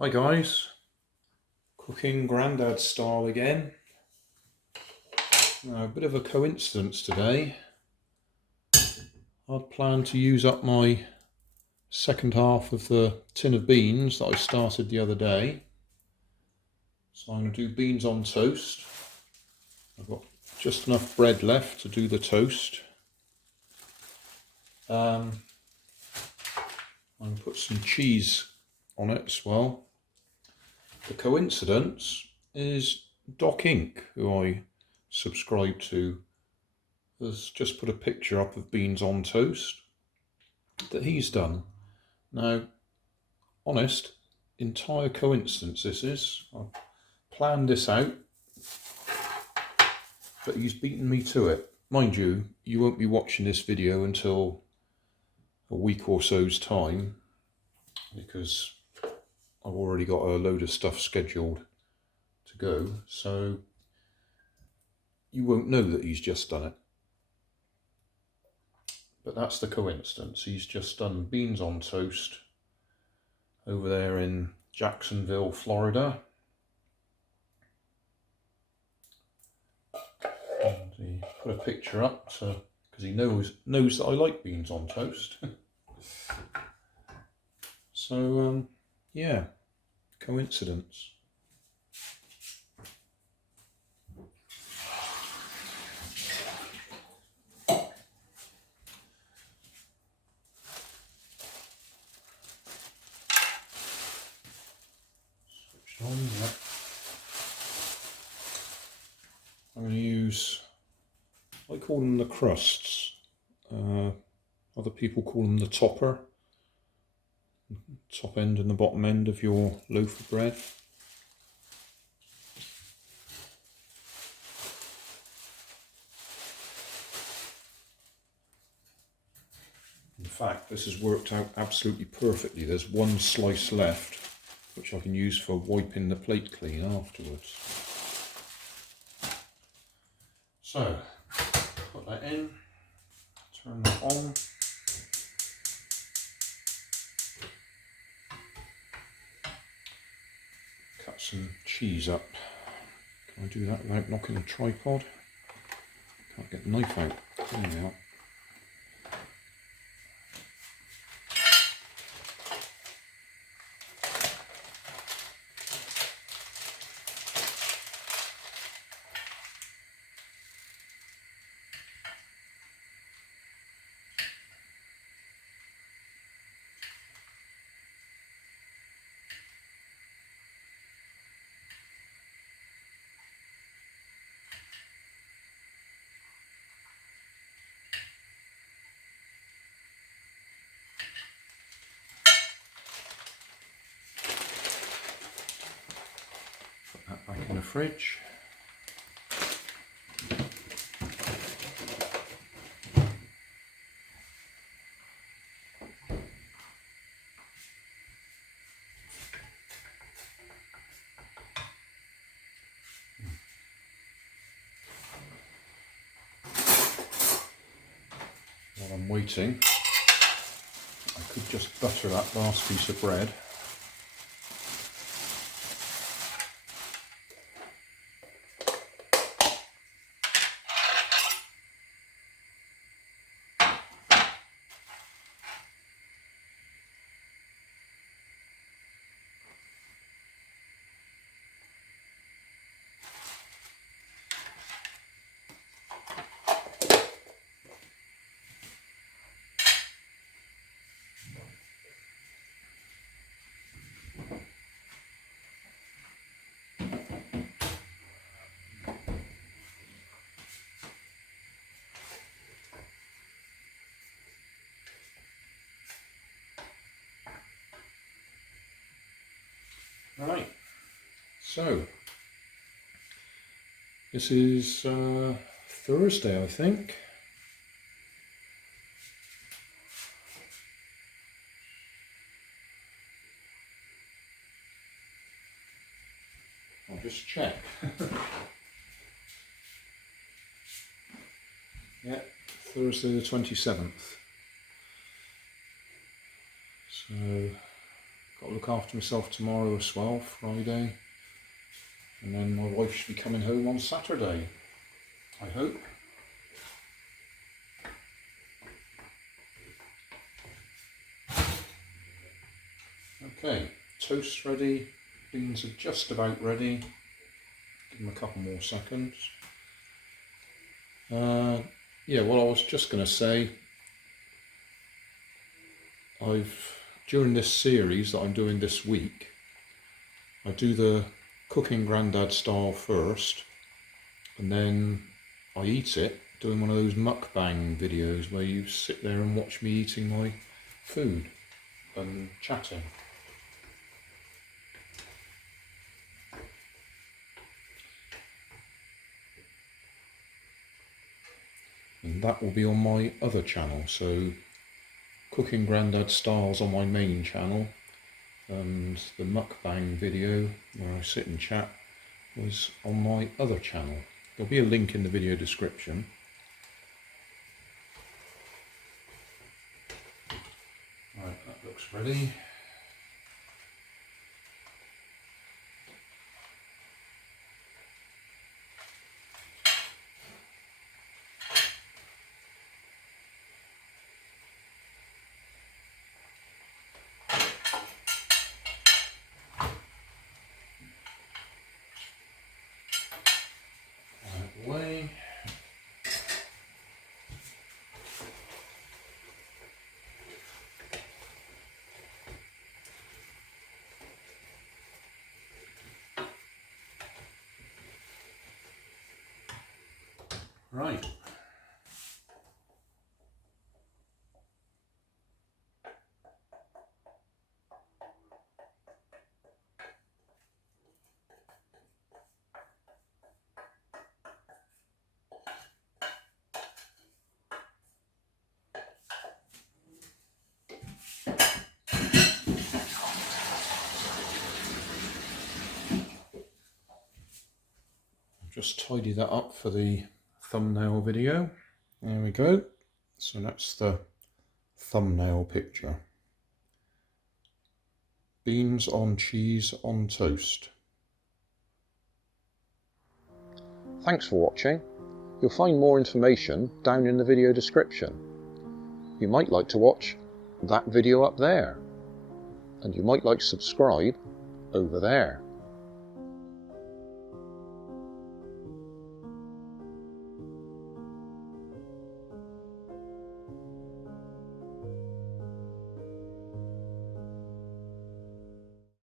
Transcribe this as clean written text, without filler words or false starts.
Hi guys, cooking Grandad style again. Now, a bit of a coincidence today. I'd planned to use up my second half of the tin of beans that I started the other day. So I'm going to do beans on toast. I've got just enough bread left to do the toast. I'm going to put some cheese on it as well. The coincidence is Doc Inc., who I subscribe to, has just put a picture up of beans on toast that he's done. Now, honest, entire coincidence this is. I've planned this out, but he's beaten me to it. Mind you, you won't be watching this video until a week or so's time, because I've already got a load of stuff scheduled to go, so you won't know that he's just done it. But that's the coincidence. He's just done beans on toast over there in Jacksonville, Florida. And he put a picture up because he knows that I like beans on toast. So yeah, coincidence. Switched on, yeah. I'm going to use, I call them the crusts. Other people call them the topper. Top end and the bottom end of your loaf of bread. In fact, this has worked out absolutely perfectly. There's one slice left, which I can use for wiping the plate clean afterwards. So, put that in, turn that on. Cut some cheese up. Can I do that without knocking the tripod? Can't get the knife out. There we are. Put that back in the fridge. While I'm waiting, I could just butter that last piece of bread. Right, so this is Thursday, I think. I'll just check. Yeah, Thursday the 27th. So Got to look after myself tomorrow as well, Friday. And then my wife should be coming home on Saturday, I hope. Okay, toast's ready, beans are just about ready. Give them a couple more seconds. Yeah, well, I was just going to say, during this series that I'm doing this week, I do the cooking Grandad style first, and then I eat it, doing one of those mukbang videos where you sit there and watch me eating my food and chatting. And that will be on my other channel, so Cooking Grandad Styles on my main channel, and the mukbang video where I sit and chat was on my other channel. There'll be a link in the video description. Right, that looks ready. Away. Right. Just tidy that up for the thumbnail video. There we go. So that's the thumbnail picture. Beans on cheese on toast. Thanks for watching. You'll find more information down in the video description. You might like to watch that video up there, and you might like to subscribe over there.